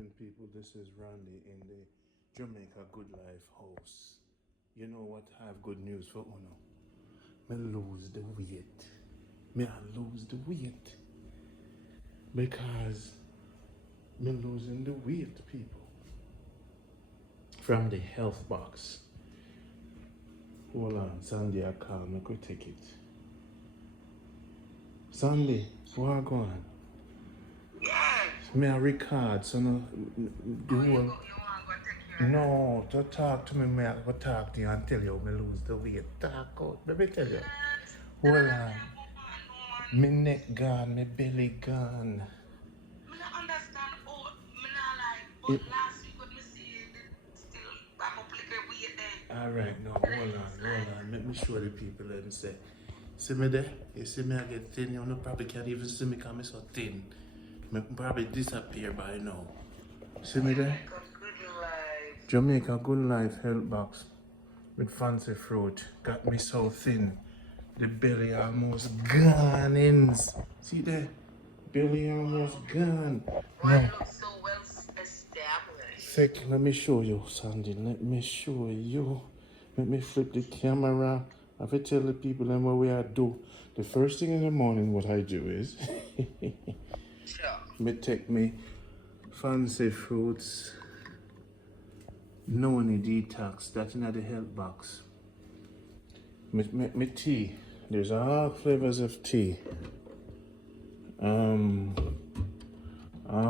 morning, people. This is Randy in the Jamaica Good Life house. You know what? I have good news for Uno. Me lose the weight. Me I lose the weight. Because me losing the weight, people. From the health box. Hold on, Sandy, I call me, could take it. Sandy, where go on? Me a record, so no do You want to go take care of no, to talk to me, me I go talk to you and tell you me lose the weight. Talk out, let me tell you. Hold on. Me neck gone, me belly gone. I don't understand. Oh, I not like, but last week when me see it still back up like a weight there. Alright, no, hold on. Let me show the people and say. See me there? You see me I get thin, you know, probably can't even see me because I'm so thin. Me probably disappear by now. See me there? Jamaica Good Jamaica Good Life. Life health box with fancy fruit. Got me so thin. The belly almost gone in. See there? Belly almost gone. Why No. you look so well established? Let me show you, Sandy. Let me show you. Let me flip the camera. I have to tell the people then what we are do. The first thing in the morning, what I do is, Sure. me take me fancy fruits, noni detox. That's in the health box. Me tea. There's all flavors of tea. All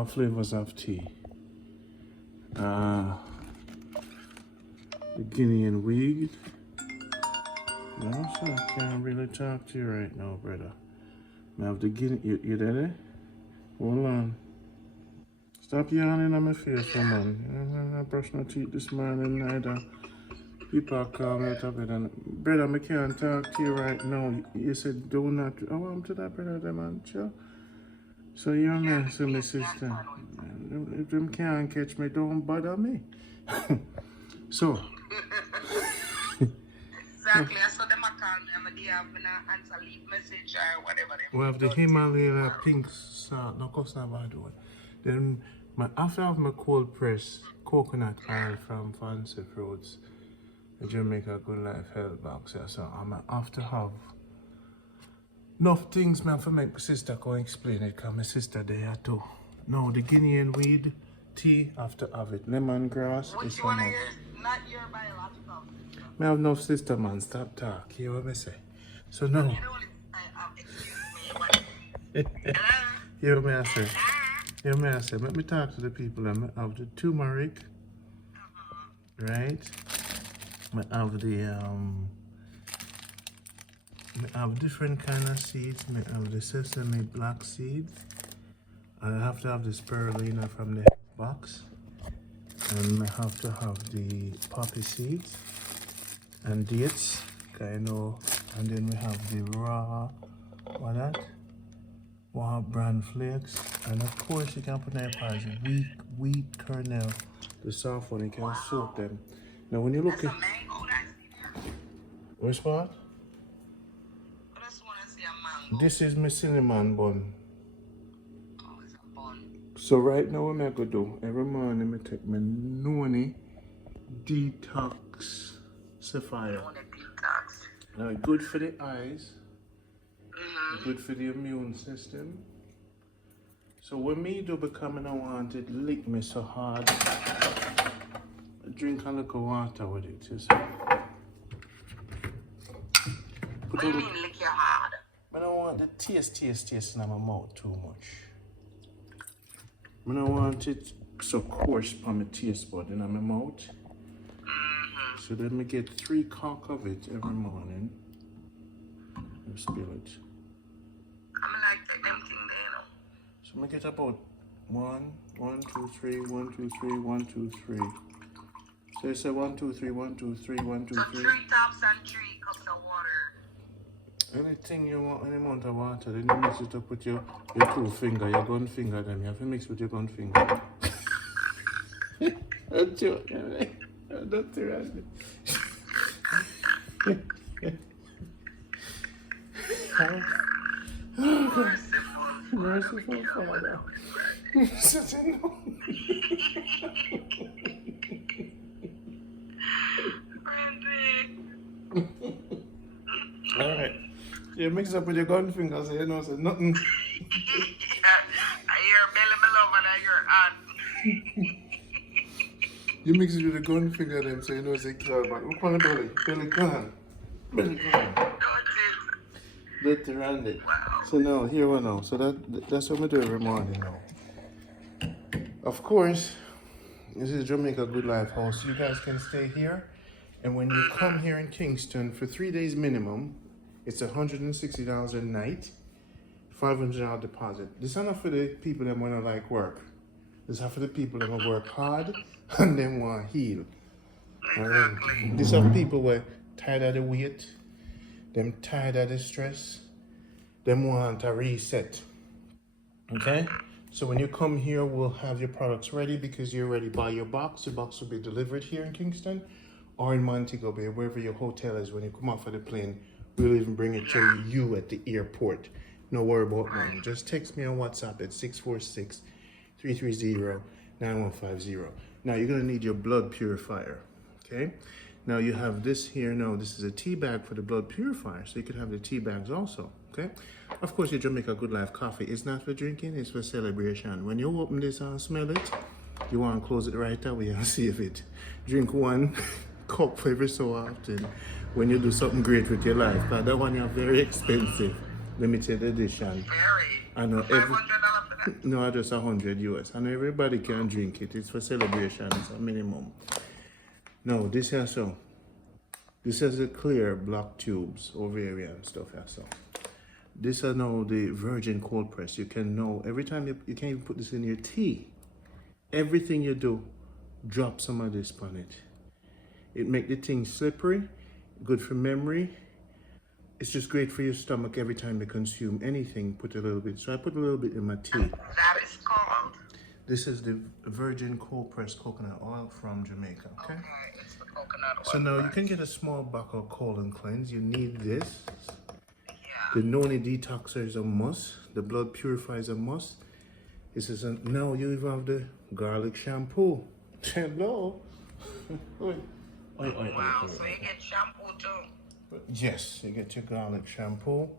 flavors of tea. The Guinean weed. No, sir, I can't really talk to you right now, brother. I have the Guinea. You there? Hold on. Stop yawning on my face, woman. I brushed my teeth this morning, neither. People call me out of it, and brother, I can't talk to you right now. You said do not. Oh, I'm to that, brother, man. Sure. So you're messing my sister. If them can't catch me, don't bother me. So. Exactly. So them a call me and they have an answer, leave message or whatever. We have the Himalaya pink salt, no cost not bad one. Then after I have my cold press coconut oil from Fancy Fruits, the Jamaica Good Life health box. Yeah, so I'm have to have enough things man for make my sister go explain it, cause my sister there too. No, the Guinean weed tea after have it. Lemongrass. What you wanna hear? Not your biological sister. I have enough sister man, stop talk. Hear what I say? So no. You know, excuse me, what? Hear what I say? Hear me I say? Let me talk to the people. I have the turmeric, right? I have the I have different kind of seeds. I have the sesame black seeds. I have to have the spirulina from the box, and I have to have the poppy seeds and dates, kind of, and then we have the raw, raw bran flakes, and of course you can put in pies wheat kernel, the soft one. You can soak them. Now when you look at which part? I just want to see a mango. This is my cinnamon bun. Oh, it's a bun. So right now what I'm gonna do, every morning I take my noni detox sapphire. Detox. Now good for the eyes, good for the immune system. So when me do becoming unwanted, lick me so hard, I drink a little water with it, you see. What do you mean lick your hard? I don't want the taste in my mouth too much. I don't want it so coarse on my taste bud in my mouth. So then we get 3 cock of it every morning. And spill it. I'm like take them thing there, you know. So I get about 1, 2, 3, 1, 2, 3, 1, 2, 3. So you say 1, 2, 3, 1, 2, 3, 1, 2, 3. So 3 tops and 3 cups of water. Anything you want, any amount of water, then you mix it up with your 2 finger, your gun finger, then you have to mix with your gun finger. A joke, right? That's right. Merciful Father. You mix up with your gun finger, so you know, so nothing. I hear belly me love and I hear aunt. You mix it with the gun finger, then, so you know, say, but look on the belly. Belly gone. Belly gone. No, it's Let the Randy. wow. So now, here we know. So that's what we do every morning now. Of course, this is Jamaica Good Life house. You guys can stay here. And when you come here in Kingston for 3 days minimum, it's $160 a night, $500 deposit. This is not for the people that want to like work. This is for the people that want to work hard and then want to heal. Alright. These are people who are tired of the weight, them tired of the stress, them want to reset. Okay? So when you come here, we'll have your products ready because you already buy your box. Your box will be delivered here in Kingston or in Montego Bay, wherever your hotel is. When you come off of the plane, we'll even bring it to you at the airport. No worry about money. Just text me on WhatsApp at 646-330-9150. Now you're gonna need your blood purifier, okay? Now you have this here. Now this is a tea bag for the blood purifier, so you could have the tea bags also, okay? Of course, your Jamaica Good Life coffee is not for drinking, it's for celebration. When you open this and smell it, you want to close it right away and save it. Drink one cup every so often when you do something great with your life. But that one is very expensive, limited edition. Very. I know $500 every for that. no, just 100 US. I know everybody can drink it. It's for celebration. It's a minimum. No, this here so. This has the clear block tubes, ovarian stuff here so. This are now the virgin cold press. You can know every time you can even put this in your tea. Everything you do, drop some of this on it. It make the thing slippery, good for memory. It's just great for your stomach every time you consume anything. Put a little bit. So I put a little bit in my tea. That is called. This is the virgin cold pressed coconut oil from Jamaica. Okay. Okay, it's the coconut oil. So now you can get a small bucket of colon cleanse. You need this. Yeah. The noni detoxer is a must. The blood purifier is a must. This is now you even have the garlic shampoo. Hello. Oi. Wow, so you get shampoo too. Yes, you get your garlic shampoo.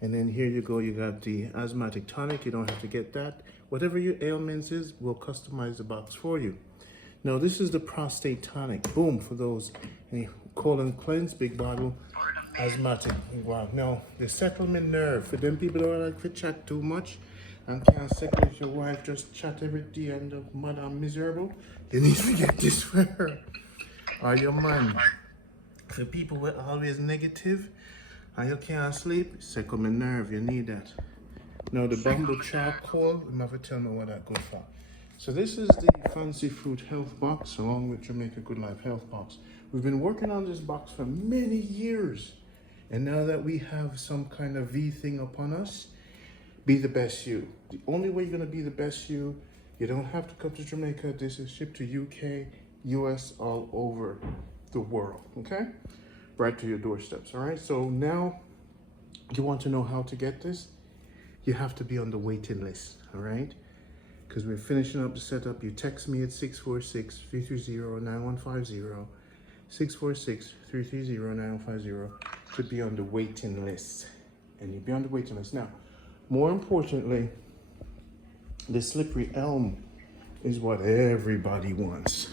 And then here you go, you got the asthmatic tonic. You don't have to get that. Whatever your ailments is, we'll customize the box for you. Now this is the prostate tonic. Boom, for those any colon cleanse, big bottle. Asthmatic. Wow. Now the settlement nerve for them people who like to chat too much and can't settle if your wife just chat every day and the madam miserable. You need to get this for her. Or your man. For people who are always negative and you can't sleep, settlement nerve, you need that. Now the bamboo charcoal, you have to tell me what that good for. So this is the Fancy Fruit Health Box along with Jamaica Good Life Health Box. We've been working on this box for many years. And now that we have some kind of V thing upon us, be the best you. The only way you're gonna be the best you don't have to come to Jamaica. This is shipped to UK, US, all over the world, okay? Right to your doorsteps, all right? So now you want to know how to get this? You have to be on the waiting list, all right? Because we're finishing up the setup. You text me at 646-330-9150, 646-330-9150 to be on the waiting list. And you'll be on the waiting list. Now, more importantly, the slippery elm is what everybody wants.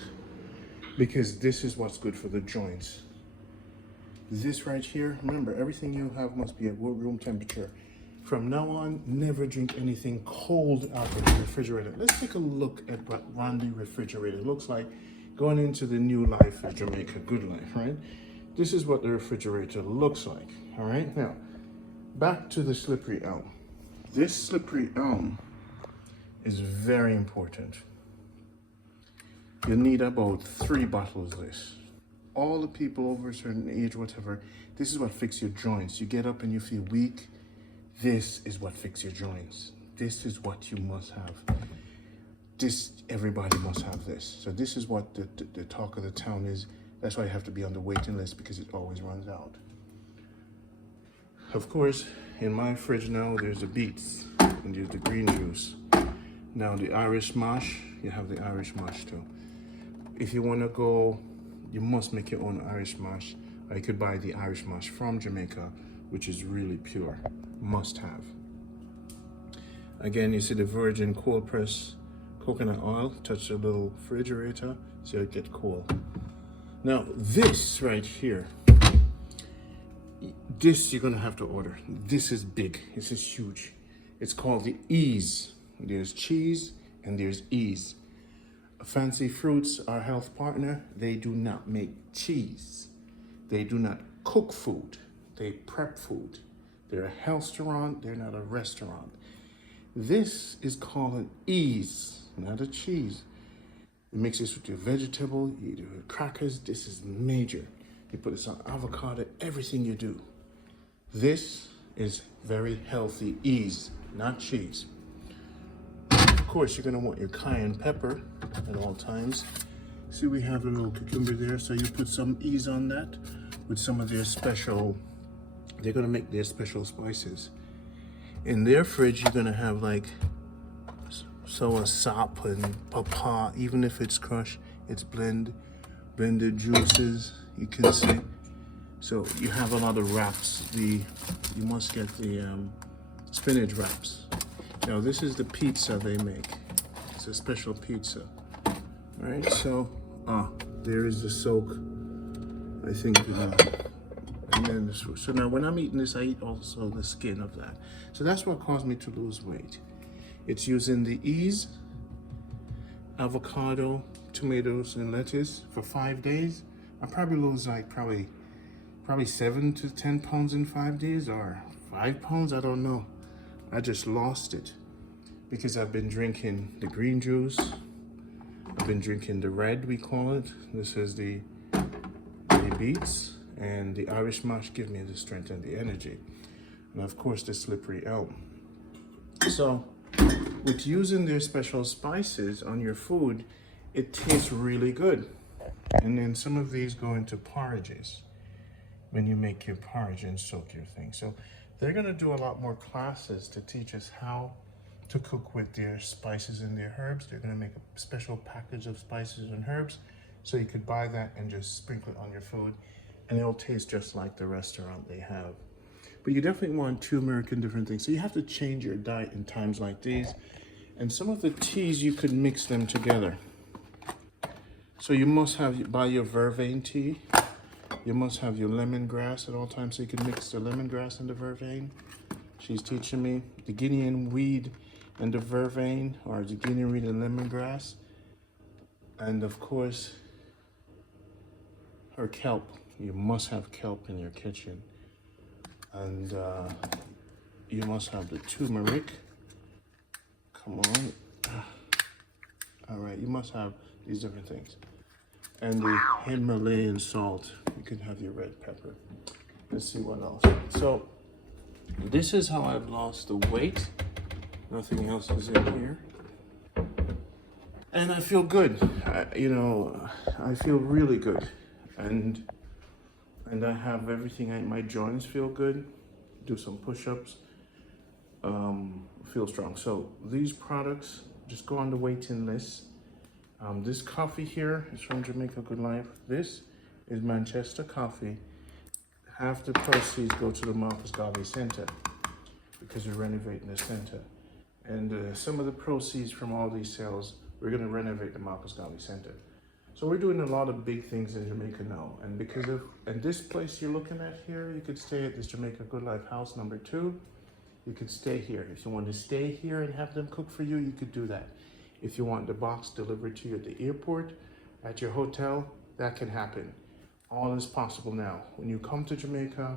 Because this is what's good for the joints. This right here, remember, everything you have must be at room temperature. From now on, never drink anything cold out of the refrigerator. Let's take a look at what Randy refrigerator looks like going into the new life of Jamaica Good Life, right? This is what the refrigerator looks like, all right? Now, back to the slippery elm. This slippery elm is very important. You need about 3 bottles of this. All the people over a certain age, whatever, this is what fixes your joints. You get up and you feel weak. This is what fixes your joints. This is what you must have. This, everybody must have this. So this is what the talk of the town is. That's why you have to be on the waiting list because it always runs out. Of course, in my fridge now, there's the beets and there's the green juice. Now the Irish mash, you have the Irish mash too. If you want to go, you must make your own Irish mash. Or you could buy the Irish mash from Jamaica which is really pure. Must have. Again, you see the virgin cold press coconut oil. Touch the little refrigerator so it get cool. Now this right here, this you're gonna have to order. This is big. This is huge. It's called the Ease. There's cheese and there's Ease. Fancy Fruits, our health partner, they do not make cheese. They do not cook food. They prep food. They're a health restaurant. They're not a restaurant. This is called an Ease, not a cheese. You mix this with your vegetable, you do it with crackers. This is major. You put this on avocado, everything you do. This is very healthy Ease, not cheese. Of course, you're gonna want your cayenne pepper at all times. See, we have a little cucumber there, so you put some Ease on that with some of their special, they're gonna make their special spices. In their fridge, you're gonna have like sour sop and papa, even if it's crushed, it's blended juices, you can see. So you have a lot of wraps. You must get the spinach wraps. Now this is the pizza they make. It's a special pizza. All right, so there is the soak. I think, and then so now when I'm eating this, I eat also the skin of that. So that's what caused me to lose weight. It's using the Ease, avocado, tomatoes, and lettuce for 5 days. I probably lose like probably 7 to 10 pounds in 5 days, or 5 pounds, I don't know. I just lost it because I've been drinking the green juice. I've been drinking the red, we call it. This is the beets, and the Irish mash give me the strength and the energy. And of course the slippery elm. So with using their special spices on your food, it tastes really good. And then some of these go into porridges when you make your porridge and soak your thing. So they're gonna do a lot more classes to teach us how to cook with their spices and their herbs. They're gonna make a special package of spices and herbs, so you could buy that and just sprinkle it on your food, and it'll taste just like the restaurant they have. But you definitely want turmeric and different things. So you have to change your diet in times like these. And some of the teas, you could mix them together. So you must buy your vervain tea. You must have your lemongrass at all times, so you can mix the lemongrass and the vervain. She's teaching me the Guinean weed and the vervain, or the Guinean weed and lemongrass. And of course, her kelp. You must have kelp in your kitchen. And you must have the turmeric. Come on. All right, you must have these different things. And the Himalayan salt. You can have your red pepper. Let's see what else. So this is how I've lost the weight. Nothing else is in here. And I feel good. I feel really good. And I have everything. My joints feel good. Do some push-ups. Feel strong. So these products, just go on the waiting list. This coffee here is from Jamaica Good Life. This is Manchester coffee. Half the proceeds go to the Marcus Garvey Center because we're renovating the center. And some of the proceeds from all these sales, we're going to renovate the Marcus Garvey Center. So we're doing a lot of big things in Jamaica now. And and this place you're looking at here, you could stay at this Jamaica Good Life house number 2. You could stay here. If you want to stay here and have them cook for you, you could do that. If you want the box delivered to you at the airport, at your hotel, that can happen. All is possible now. When you come to Jamaica,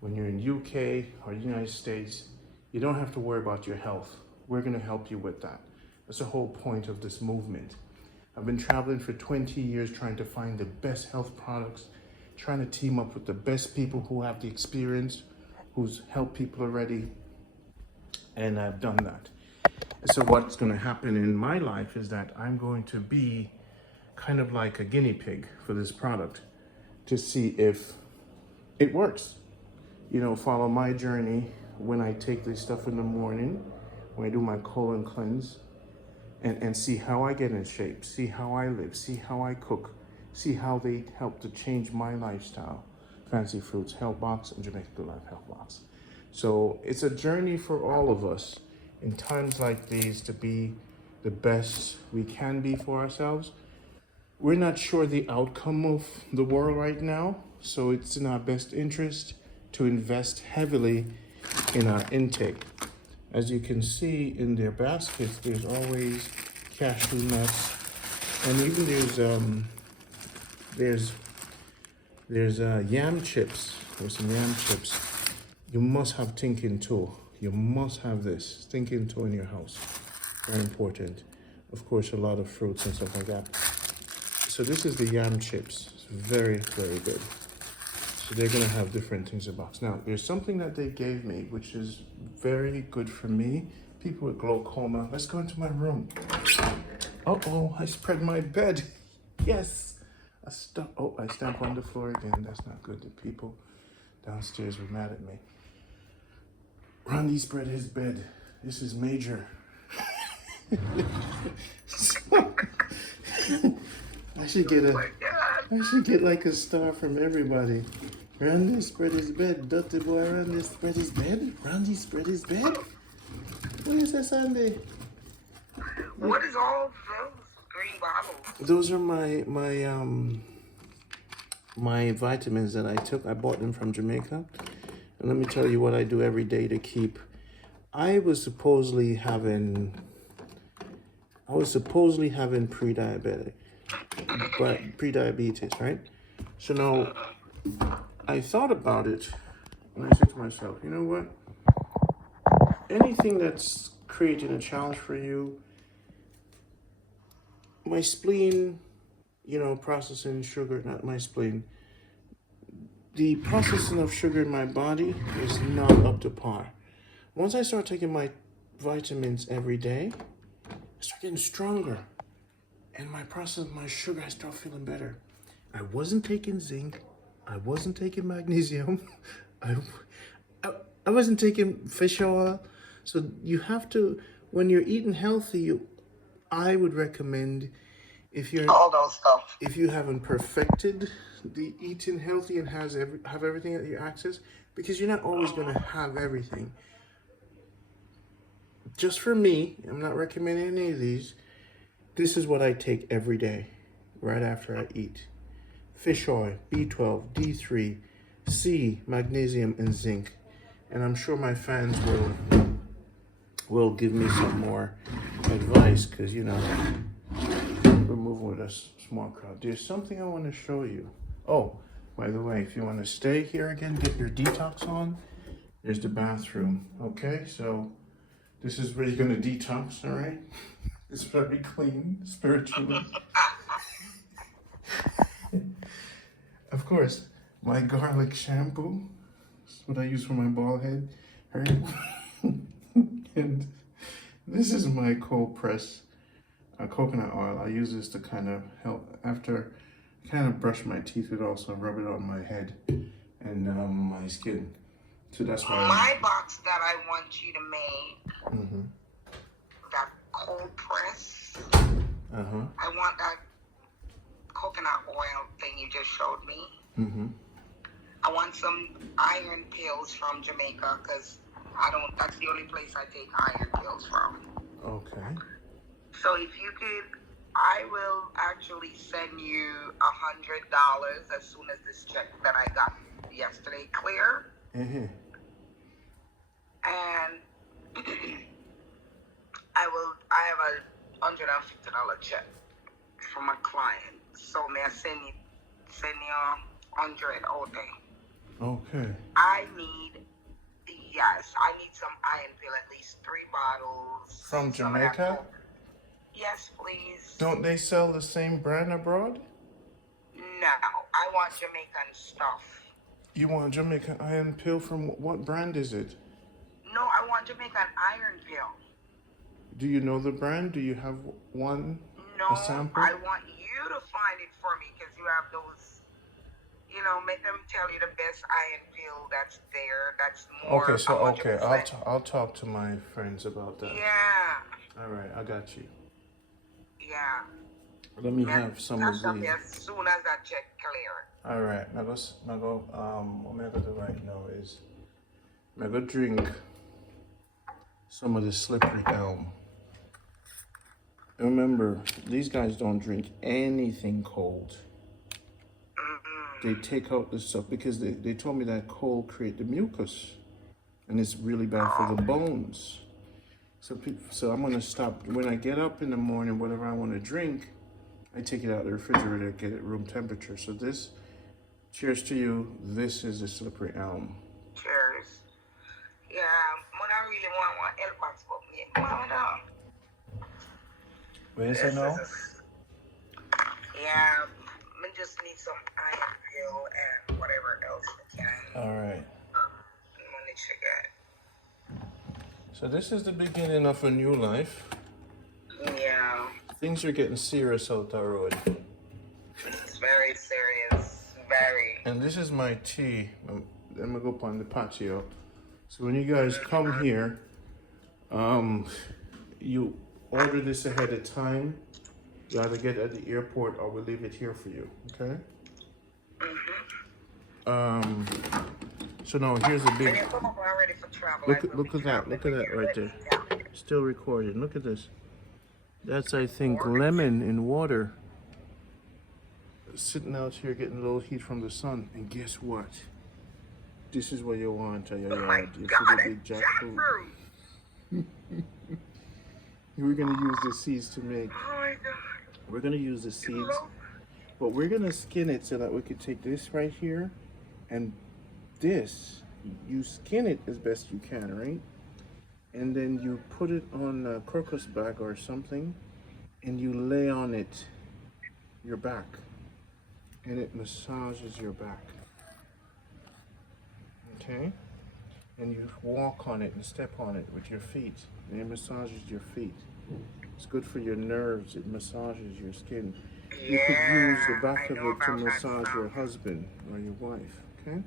when you're in UK or the United States, you don't have to worry about your health. We're going to help you with that. That's the whole point of this movement. I've been traveling for 20 years trying to find the best health products, trying to team up with the best people who have the experience, who's helped people already, and I've done that. So what's going to happen in my life is that I'm going to be kind of like a guinea pig for this product to see if it works. Follow my journey when I take this stuff in the morning, when I do my colon cleanse, and see how I get in shape, see how I live, see how I cook, see how they help to change my lifestyle. Fancy Fruits Health Box and Jamaica Good Life Health Box. So it's a journey for all of us in times like these to be the best we can be for ourselves. We're not sure the outcome of the world right now, so it's in our best interest to invest heavily in our intake. As you can see in their baskets, there's always cashew nuts, and even there's yam chips. There's some yam chips. You must have thinking toe. You must have this thinking toe in your house. Very important. Of course, a lot of fruits and stuff like that. So this is the yam chips. It's very, very good. So they're gonna have different things in the box. Now, there's something that they gave me, which is very good for me. People with glaucoma. Let's go into my room. Uh-oh, I spread my bed. Yes. I stamped on the floor again. That's not good. The people downstairs were mad at me. Randy spread his bed. This is major. I should get like a star from everybody. Randy spread his bed. Dirty boy Randy spread his bed. Randy spread his bed. What is that, Sandy? What is all those green bottles? Those are my vitamins that I took. I bought them from Jamaica. And let me tell you what I do every day to keep. I was supposedly having pre-diabetes, right? So now I thought about it and I said to myself, you know what? Anything that's creating a challenge for you, my spleen, processing sugar, not my spleen, the processing of sugar in my body is not up to par. Once I start taking my vitamins every day, I start getting stronger. And my process of my sugar, I start feeling better. I wasn't taking zinc. I wasn't taking magnesium. I wasn't taking fish oil. So you have to, when you're eating healthy, I would recommend All those stuff. if you haven't perfected the eating healthy and have everything at your access, because you're not always going to have everything. Just for me, I'm not recommending any of these. This is what I take every day, right after I eat. Fish oil, B12, D3, C, magnesium, and zinc. And I'm sure my fans will give me some more advice, because, we're moving with a small crowd. There's something I want to show you. Oh, by the way, if you want to stay here again, get your detox on, there's the bathroom. Okay, so this is where you're going to detox, all right? It's very clean, spiritually. Of course, my garlic shampoo. That's what I use for my bald head. Right? And this is my cold press coconut oil. I use this to kind of help after I kind of brush my teeth with, also rub it on my head and my skin. So that's why my box that I want you to make, that cold press. I want that coconut oil thing you just showed me. I want some iron pills from Jamaica, because that's the only place I take iron pills from. Okay. So if you could, I will actually send you $100 as soon as this check that I got yesterday clear. And I have a $150 check from a client. So may I send you 100 all day? Okay. I need some iron pill, at least 3 bottles. From Jamaica? Yes, please. Don't they sell the same brand abroad? No, I want Jamaican stuff. You want Jamaican iron pill from what brand is it? No, I want Jamaican iron pill. Do you know the brand? Do you have one? No, a sample? I want you to find it for me, because you have those. Make them tell you the best iron pill that's there. That's more. Okay, so 100%. I'll talk to my friends about that. Yeah. All right, I got you. Yeah. Let me have some of Cash up these. me as soon as that check clear. All right, now go. What I'm gonna do right now is I'm gonna drink some of the slippery elm. Remember, these guys don't drink anything cold. They take out the stuff because they told me that cold create the mucus, and it's really bad for the bones. So I'm gonna stop when I get up in the morning. Whatever I want to drink, I take it out of the refrigerator, get it room temperature. So this, cheers to you. This is a slippery elm. Cheers. Yeah, when I really want help, but me, down. What is it now? Yeah, I just need some iron pill and whatever else I can. All right. Money to get. So this is the beginning of a new life. Yeah. Things are getting serious out the road. It's very serious. Very. And this is my tea. I'm gonna go up on the patio. So when you guys come here, you order this ahead of time. You either get it at the airport or we'll leave it here for you. Okay? So now here's a big. Look at that right there. Still recording. Look at this. That's, I think, lemon in water. Sitting out here getting a little heat from the sun. And guess what? This is what you want at your yard. You see the big jackfruit. We're gonna use the seeds to make. Oh my God. We're gonna use the seeds, but we're gonna skin it so that we could take this right here, and this, you skin it as best you can, right? And then you put it on a crocus bag or something, and you lay on it your back, and it massages your back. Okay? And you walk on it and step on it with your feet, and it massages your feet. It's good for your nerves. It massages your skin. You could use the back of it to massage your husband or your wife. Okay?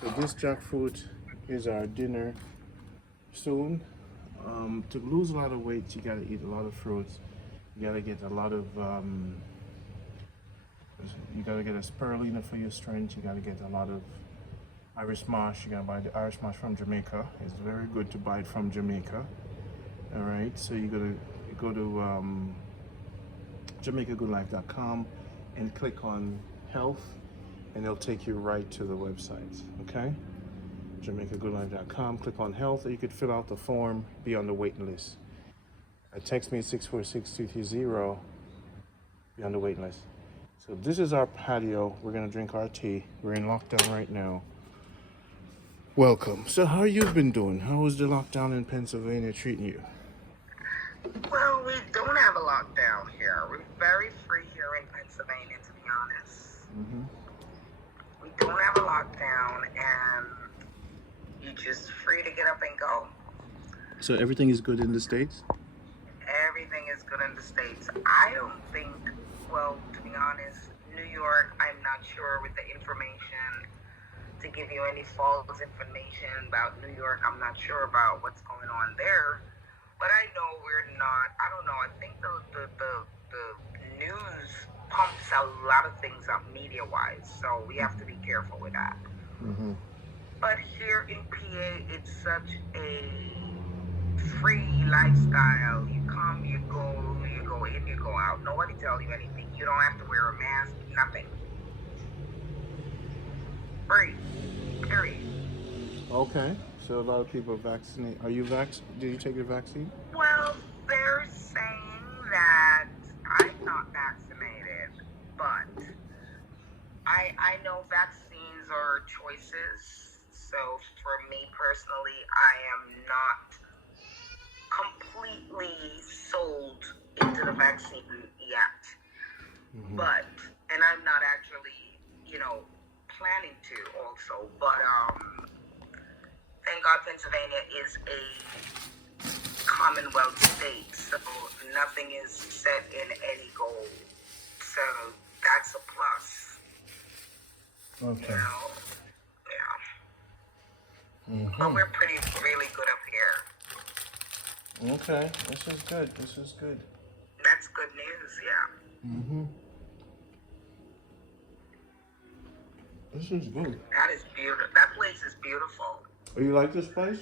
So this jackfruit is our dinner soon. To lose a lot of weight, you gotta eat a lot of fruits. You gotta get a lot of. You gotta get a spirulina for your strength. You gotta get a lot of Irish moss. You gotta buy the Irish moss from Jamaica. It's very good to buy it from Jamaica. All right, so you go to JamaicaGoodLife.com and click on health, and it'll take you right to the website. Okay, JamaicaGoodLife.com. Click on health, or you could fill out the form, be on the waiting list. Text me at 646-230. Be on the waiting list. So this is our patio. We're gonna drink our tea. We're in lockdown right now. Welcome. So how you been doing? How was the lockdown in Pennsylvania treating you? Well, we don't have a lockdown here. We're very free here in Pennsylvania, to be honest. We don't have a lockdown, and you're just free to get up and go. So everything is good in the States? Everything is good in the States. I don't think, well, to be honest, New York, I'm not sure with the information, to give you any false information about New York. I'm not sure about what's going on there. But I know we're not, I don't know, I think the news pumps a lot of things up media-wise, so we have to be careful with that. But here in PA, it's such a free lifestyle. You come, you go in, you go out. Nobody tells you anything. You don't have to wear a mask, nothing. Free, period. Okay. So a lot of people vaccinated. Are you vaccinated? Did you take your vaccine? Well, they're saying that I'm not vaccinated, but I know vaccines are choices. So for me personally, I am not completely sold into the vaccine yet. But, and I'm not actually, planning to also, but thank God Pennsylvania is a Commonwealth state, so nothing is set in any goal. So that's a plus. Okay. Yeah. But we're really good up here. Okay. This is good. This is good. That's good news, yeah. Mm-hmm. This is good. That is beautiful. That place is beautiful. Oh, you like this place?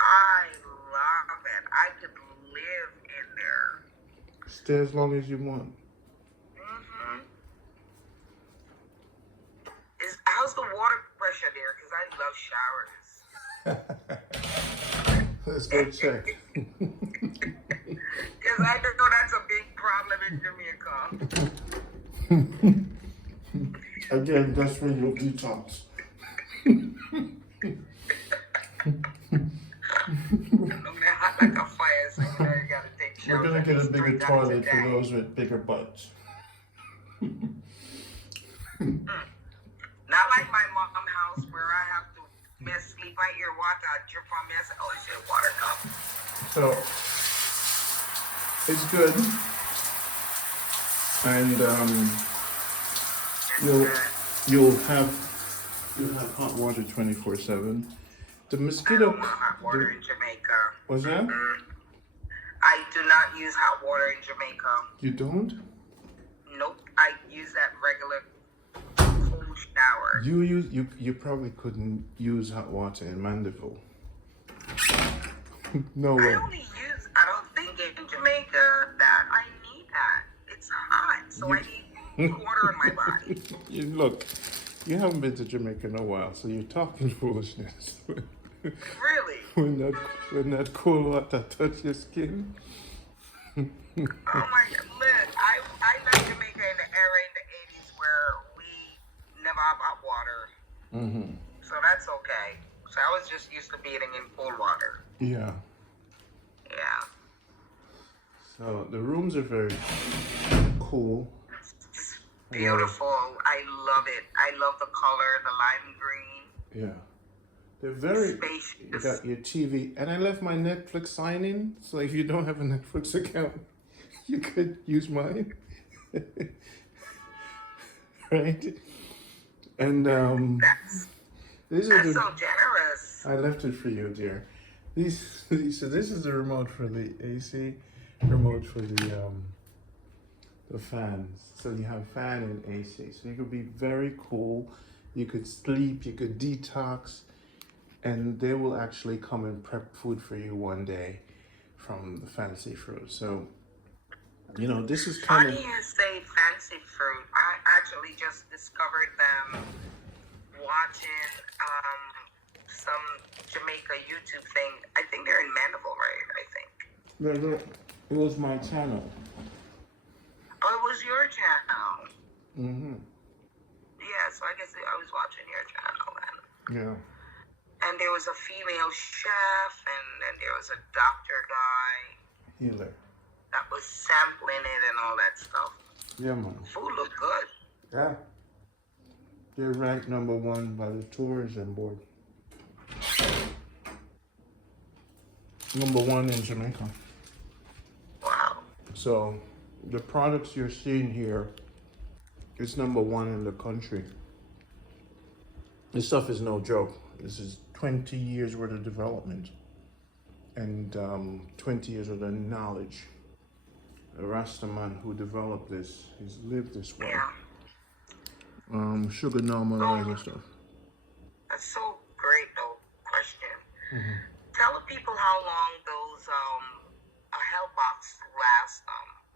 I love it. I could live in there. Stay as long as you want. Mm-hmm. How's the water pressure there? Because I love showers. Let's go check. Because I know that's a big problem in Jamaica. Again, that's when you detox. Like a fire, so you know you gotta take We're showers. gonna get a at least bigger 3 times a toilet for day. those with bigger butts. Not like my mom's house where I have to sleep right here, water, drip on me. I said, oh shit, water cup. So it's good, and you'll have hot water 24/7. The I mosquito. don't want hot water in Jamaica. What's that? I do not use hot water in Jamaica. You don't? Nope. I use that regular cool shower. You probably couldn't use hot water in Mandeville. No way. I don't think in Jamaica that I need that. It's hot, so I need water in my body. Look, you haven't been to Jamaica in a while, so you're talking foolishness. Really? when that cold water touch your skin. Oh my God. Look, I left Jamaica in the era in the 80s where we never have hot water. Mm-hmm. So that's okay. So I was just used to bathing in cold water. Yeah. Yeah. So the rooms are very cool. It's beautiful. I love it. I love the color, the lime green. Yeah. They're very Spacious. You got your TV, and I left my Netflix sign in, so if you don't have a Netflix account, you could use mine. Right? And these are That's so generous. I left it for you, dear. So this is the remote for the AC, remote for the fans. So you have fan and AC. So you could be very cool. You could sleep. You could detox, and they will actually come and prep food for you one day from the fancy fruit. So this is kind of. Funny you say fancy fruit. I actually just discovered them watching some Jamaica YouTube thing. I think they're in Mandeville, right? I think. It was my channel. Oh, it was your channel. Mm-hmm. Yeah, so I guess I was watching your channel then. Yeah. And there was a female chef, and then there was a doctor guy Healer. that was sampling it and all that stuff. Yeah, man. Food looked good. Yeah. They're ranked #1 by the tourism board. #1 in Jamaica. Wow. So the products you're seeing here is #1 in the country. This stuff is no joke. This is 20 years worth of development and 20 years worth of knowledge. The Rastaman who developed this, he's lived this way. Yeah. Sugar normalizer stuff. That's so great, though. Question. Mm-hmm. Tell the people how long those a hell box last.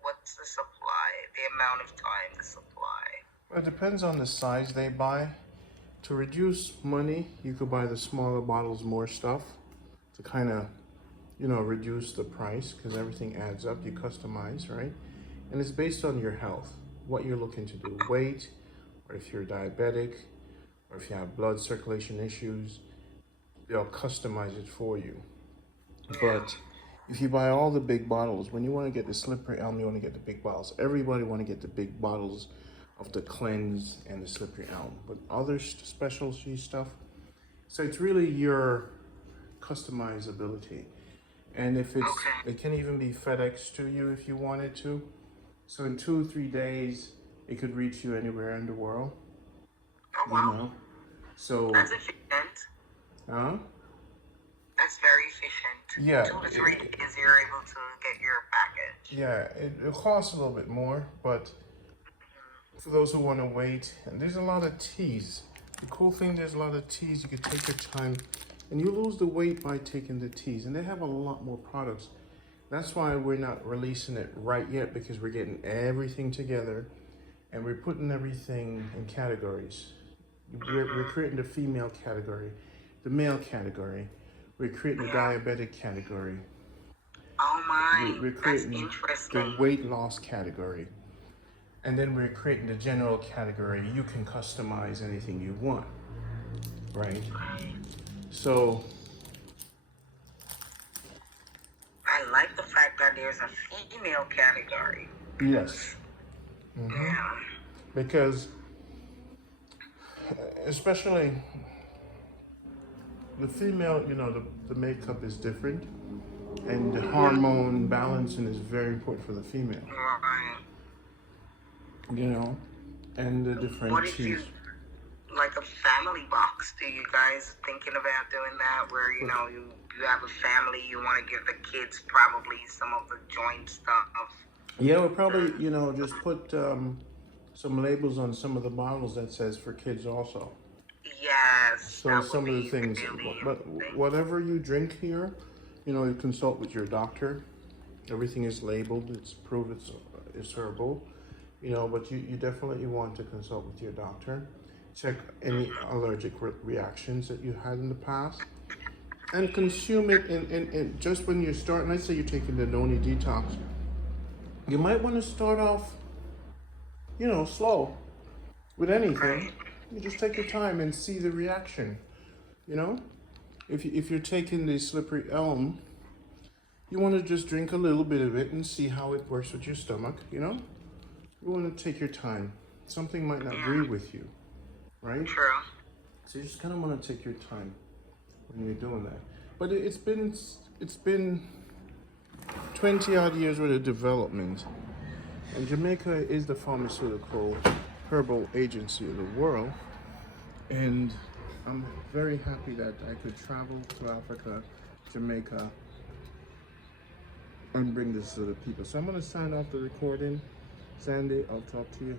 What's the supply? The amount of time the supply. Well, it depends on the size they buy. To reduce money, you could buy the smaller bottles, more stuff, to kind of, reduce the price, because everything adds up. You customize, right? And it's based on your health, what you're looking to do, weight, or if you're diabetic, or if you have blood circulation issues, they'll customize it for you. But if you buy all the big bottles, when you want to get the slippery elm, you want to get the big bottles. Everybody want to get the big bottles of the cleanse and the slippery elm, but other specialty stuff. So it's really your customizability. And if it can even be FedEx to you if you wanted to. So in 2-3 days, it could reach you anywhere in the world. Oh, wow. So that's efficient. Huh? That's very efficient. Yeah. 2 to 3 days you're able to get your package. Yeah, it costs a little bit more, but for those who want to wait, and there's a lot of teas. The cool thing, there's a lot of teas. You can take your time, and you lose the weight by taking the teas. And they have a lot more products. That's why we're not releasing it right yet, because we're getting everything together, and we're putting everything in categories. We're creating the female category, the male category. We're creating the diabetic category. Oh my, We're creating that's interesting. the weight loss category. And then we're creating the general category. You can customize anything you want, right? So I like the fact that there's a female category. yes. Yeah. Because especially the female, you know, the makeup is different, and the hormone balancing is very important for the female, Right. you know, and the different What if you, teas. like a family box? Do you guys thinking about doing that where, you know, you have a family, you want to give the kids probably some of the joint stuff? Yeah, we'll probably, you know, just put some labels on some of the bottles that says for kids also. Yes. So some of the things, but whatever you drink here, you know, you consult with your doctor. Everything is labeled. It's proved it's herbal, you know. But you definitely want to consult with your doctor. Check any allergic reactions that you had in the past, and consume it. And just when you're starting, let's say you're taking the noni detox, you might want to start off, you know, slow with anything. You just take your time and see the reaction, you know. If you're taking the slippery elm, you want to just drink a little bit of it and see how it works with your stomach, you know. You want to take your time. Something might not agree with you, right? True. So you just kind of want to take your time when you're doing that. But it's been 20 odd years worth of development, and Jamaica is the pharmaceutical herbal agency of the world, and I'm very happy that I could travel to Africa, Jamaica, and bring this to the people. So I'm going to sign off the recording. Sandy, I'll talk to you.